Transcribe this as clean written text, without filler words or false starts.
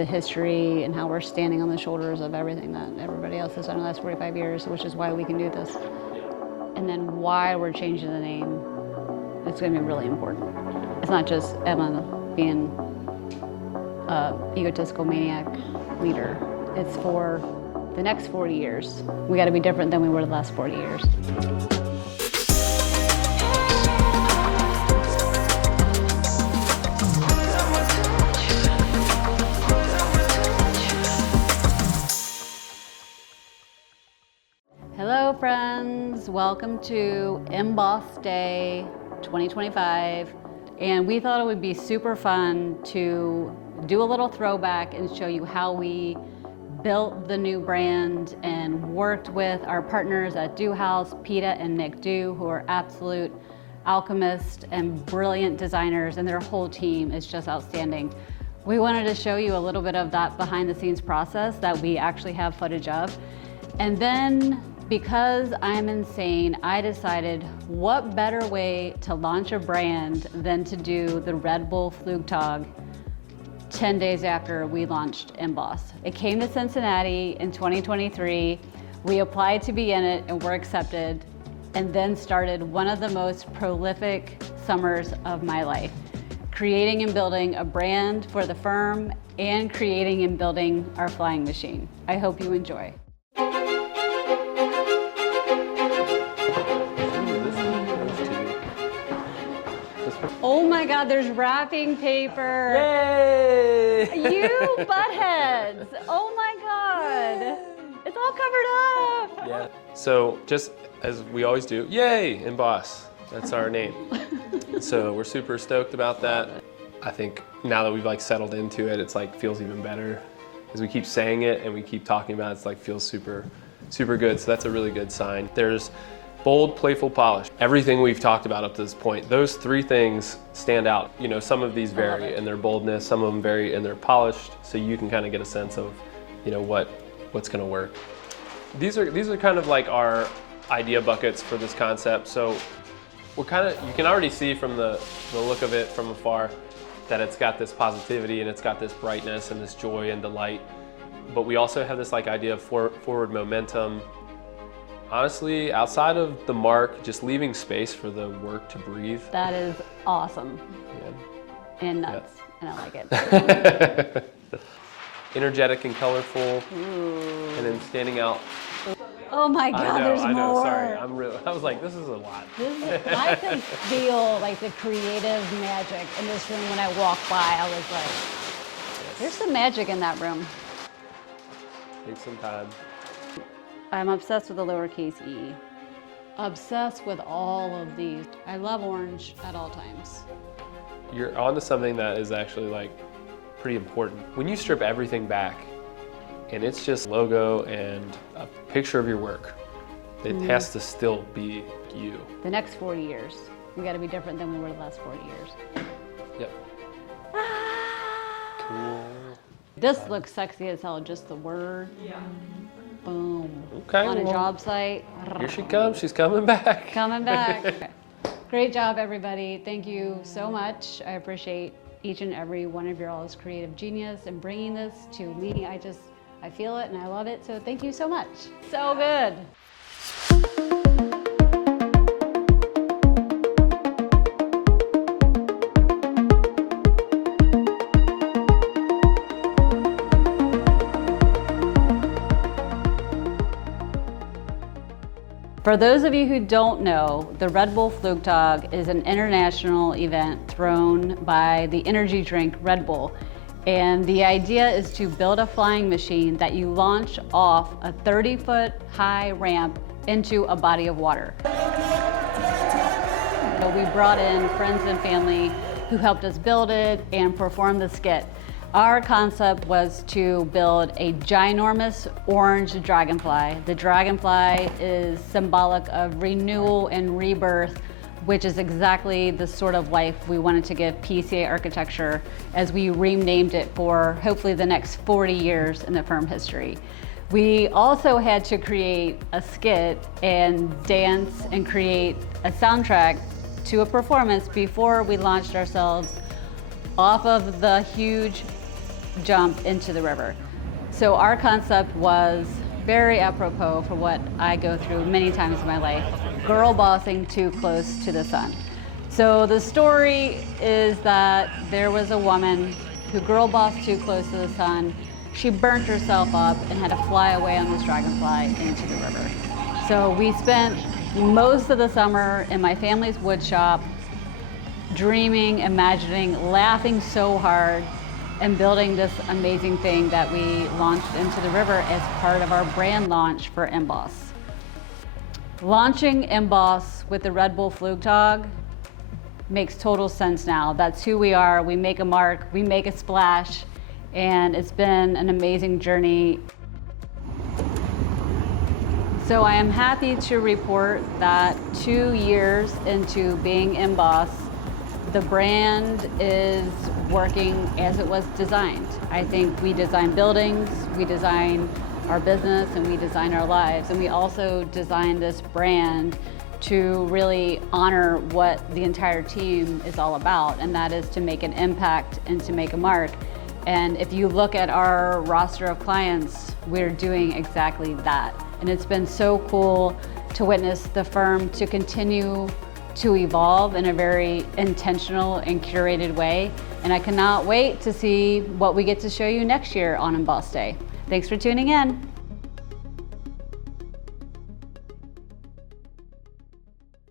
the history and how we're standing on the shoulders of everything that everybody else has done in the last 45 years, which is why we can do this. And then why we're changing the name, it's going to be really important. It's not just Emma being an egotistical maniac leader. It's for the next 40 years. We got to be different than we were the last 40 years. Hello friends, welcome to Emboss Day 2025. And we thought it would be super fun to do a little throwback and show you how we built the new brand and worked with our partners at DewHaus, Peta and Nick Dew, who are absolute alchemists and brilliant designers, and their whole team is just outstanding. We wanted to show you a little bit of that behind the scenes process that we actually have footage of. And then, because I'm insane, I decided what better way to launch a brand than to do the Red Bull Flugtag 10 days after we launched Emboss. It came to Cincinnati in 2023. We applied to be in it and were accepted, and then started one of the most prolific summers of my life, creating and building a brand for the firm and creating and building our flying machine. I hope you enjoy. Oh my God, there's wrapping paper. Yay! You buttheads. Oh my God. It's all covered up. Yeah. So just as we always do, yay, Emboss. That's our name. So we're super stoked about that. I think now that we've settled into it, it's feels even better. As we keep saying it and we keep talking about it, it's feels super good. So that's a really good sign. There's bold, playful, polish. Everything we've talked about up to this point, those three things stand out. You know, some of these vary in their boldness, some of them vary in their polished, so you can kind of get a sense of, you know, what's gonna work. These are kind of our idea buckets for this concept. So you can already see from the look of it from afar that it's got this positivity and it's got this brightness and this joy and delight. But we also have this idea of forward momentum. Honestly, outside of the mark, just leaving space for the work to breathe. That is awesome. Yeah. And nuts, and I like it. Energetic and colorful, Ooh. and then standing out. Oh my God, there's I know, more. sorry, I was like, this is a lot. I could feel the creative magic in this room when I walked by. I was like, there's some magic in that room. Take some time. I'm obsessed with the lowercase e. Obsessed with all of these. I love orange at all times. You're onto something that is actually pretty important. When you strip everything back and it's just logo and a picture of your work, it has to still be you. The next 40 years, we got to be different than we were the last 40 years. Yep. Ah! Cool. This looks sexy as hell, just the word. Yeah. Boom. Okay. On a job site. Here she comes. She's coming back. Coming back. Okay. Great job, everybody. Thank you so much. I appreciate each and every one of your all's creative genius and bringing this to me. I feel it and I love it. So thank you so much. So good. For those of you who don't know, the Red Bull Flugtag is an international event thrown by the energy drink Red Bull. And the idea is to build a flying machine that you launch off a 30-foot high ramp into a body of water. So we brought in friends and family who helped us build it and perform the skit. Our concept was to build a ginormous orange dragonfly. The dragonfly is symbolic of renewal and rebirth, which is exactly the sort of life we wanted to give PCA architecture as we renamed it for hopefully the next 40 years in the firm history. We also had to create a skit and dance and create a soundtrack to a performance before we launched ourselves off of the huge jump into the river. So our concept was very apropos for what I go through many times in my life, girl bossing too close to the sun. So the story is that there was a woman who girl bossed too close to the sun. She burnt herself up and had to fly away on this dragonfly into the river. So we spent most of the summer in my family's wood shop, dreaming, imagining, laughing so hard, and building this amazing thing that we launched into the river as part of our brand launch for Emboss. Launching Emboss with the Red Bull Flugtag makes total sense now. That's who we are. We make a mark, we make a splash, and it's been an amazing journey. So I am happy to report that 2 years into being Emboss, the brand is working as it was designed. I think we design buildings, we design our business, and we design our lives. And we also designed this brand to really honor what the entire team is all about, and that is to make an impact and to make a mark. And if you look at our roster of clients, we're doing exactly that. And it's been so cool to witness the firm to continue to evolve in a very intentional and curated way. And I cannot wait to see what we get to show you next year on Emboss Day. Thanks for tuning in.